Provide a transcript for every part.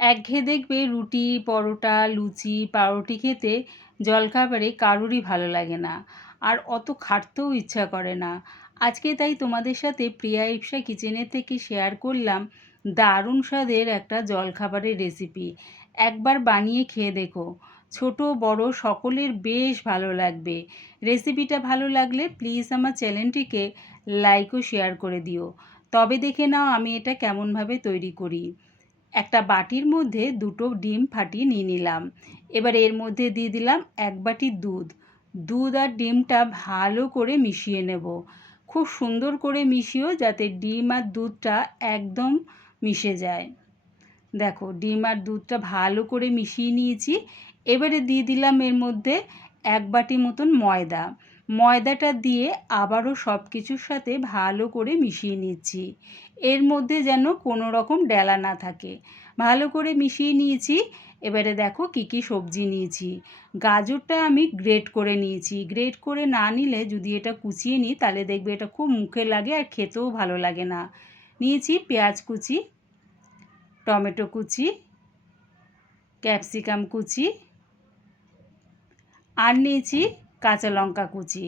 একঘেয়ে দেখবে রুটি, পরোটা, লুচি, পাউরুটি খেতে জলখাবারে কারোরই ভালো লাগে না, আর অত খাটতেও ইচ্ছা করে না। আজকে তাই তোমাদের সাথে প্রিয়া ইপসা কিচেনের থেকে শেয়ার করলাম দারুণ স্বাদের একটা জলখাবারের রেসিপি। একবার বানিয়ে খেয়ে দেখো, ছোট বড় সকলের বেশ ভালো লাগবে। রেসিপিটা ভালো লাগলে প্লিজ আমার চ্যানেলটিকে লাইক ও শেয়ার করে দিও। তবে দেখে নাও আমি এটা কেমনভাবে তৈরি করি। একটা বাটির মধ্যে দুটো ডিম ফাটিয়ে নিয়ে নিলাম। এবার এর মধ্যে দিয়ে দিলাম 1 বাটি দুধ। দুধ আর ডিমটা ভালো করে মিশিয়ে নেব। খুব সুন্দর করে মিশিও যাতে ডিম আর দুধটা একদম মিশে যায়। দেখো ডিম আর দুধটা ভালো করে মিশিয়ে নিয়েছি। এবারে দিয়ে দিলাম এর মধ্যে 1 বাটি মতন ময়দা। ময়দাটা দিয়ে আবারও সব কিছুর সাথে ভালো করে মিশিয়ে নিচ্ছি। এর মধ্যে যেন কোনো রকম ডেলা না থাকে। ভালো করে মিশিয়ে নিয়েছি। এবারে দেখো কী কী সবজি নিয়েছি। গাজরটা আমি গ্রেট করে নিয়েছি। গ্রেট করে না নিলে যদি এটা কুচিয়ে নিই তাহলে দেখবে এটা খুব মুখে লাগে আর খেতেও ভালো লাগে না। নিয়েছি পেঁয়াজ কুচি, টমেটো কুচি, ক্যাপসিকাম কুচি, আর নিয়েছি কাঁচা লঙ্কা কুচি।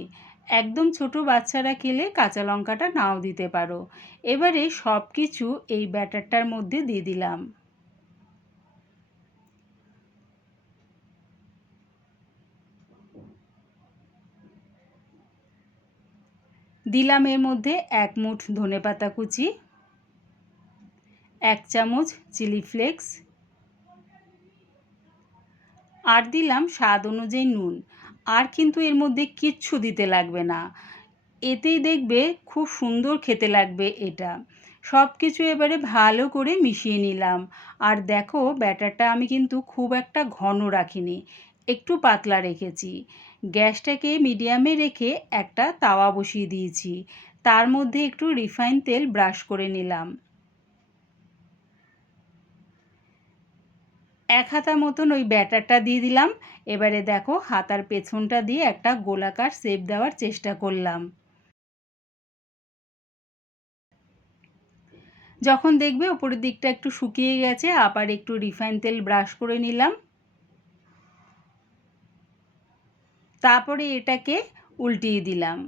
একদম ছোট বাচ্চারা খেলে কাঁচা লঙ্কাটা নাও দিতে পারো। এবারে সব কিছু এই ব্যাটারটার মধ্যে দিয়ে দিলাম। দিলাম এর মধ্যে 1 মুঠ ধনেপাতা কুচি, 1 চামচ চিলি ফ্লেক্স, আর দিলাম স্বাদ অনুযায়ী নুন। আর কিন্তু এর মধ্যে কিচ্ছু দিতে লাগবে না, এতেই দেখবে খুব সুন্দর খেতে লাগবে এটা। সব কিছু এবারে ভালো করে মিশিয়ে নিলাম। আর দেখো ব্যাটারটা আমি কিন্তু খুব একটা ঘন রাখিনি, একটু পাতলা রেখেছি। গ্যাসটাকে মিডিয়ামে রেখে একটা তাওয়া বসিয়ে দিয়েছি। তার মধ্যে একটু রিফাইন তেল ব্রাশ করে নিলাম। 1 হাতা মতন ওই ব্যাটারটা দিয়ে দিলাম। এবারে দেখো হাতার পেছনটা দিয়ে একটা গোলাকার শেপ দেওয়ার চেষ্টা করলাম। যখন দেখবে উপরের দিকটা একটু শুকিয়ে গেছে আবার একটু রিফাইন তেল ব্রাশ করে নিলাম। তারপরে এটাকে উল্টিয়ে দিলাম।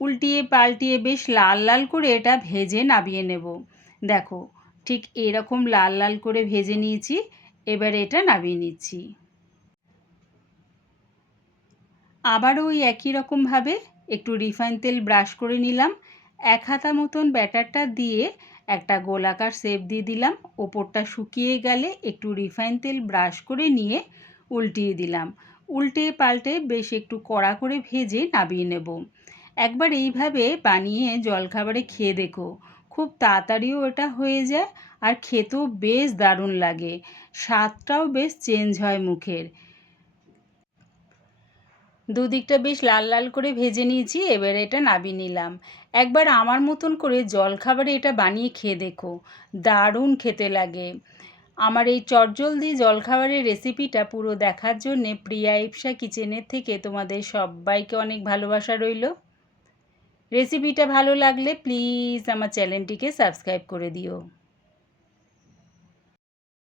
উল্টিয়ে পাল্টিয়ে বেশ লাল লাল করে এটা ভেজে নামিয়ে নেব। দেখো ঠিক এরকম লাল লাল করে ভেজে নিয়েছি। এবারে এটা নামিয়ে নিচ্ছি। আবারও ওই একই রকমভাবে একটু রিফাইন তেল ব্রাশ করে নিলাম। 1 হাতা মতন ব্যাটারটা দিয়ে একটা গোলাকার শেপ দিয়ে দিলাম। ওপরটা শুকিয়ে গেলে একটু রিফাইন তেল ব্রাশ করে নিয়ে উল্টিয়ে দিলাম। উল্টে পাল্টে বেশ একটু কড়া করে ভেজে নামিয়ে নেব। একবার এইভাবে বানিয়ে জলখাবারে খেয়ে দেখো, খুব তাড়াতাড়িও এটা হয়ে যায় আর খেতেও বেশ দারুণ লাগে, স্বাদটাও বেশ চেঞ্জ হয় মুখের। দুদিকটা বেশ লাল লাল করে ভেজে নিয়েছি। এবারে এটা নামিয়ে নিলাম। একবার আমার মতন করে জলখাবারে এটা বানিয়ে খেয়ে দেখো, দারুণ খেতে লাগে। আমার এই চটজলদি জলখাবারের রেসিপিটা পুরো দেখার জন্যে প্রিয়া ইপসা কিচেনের থেকে তোমাদের সবাইকে অনেক ভালোবাসা রইল। রেসিপিটা ভালো লাগলে প্লিজ আমার চ্যানেলটিকে সাবস্ক্রাইব করে দিও।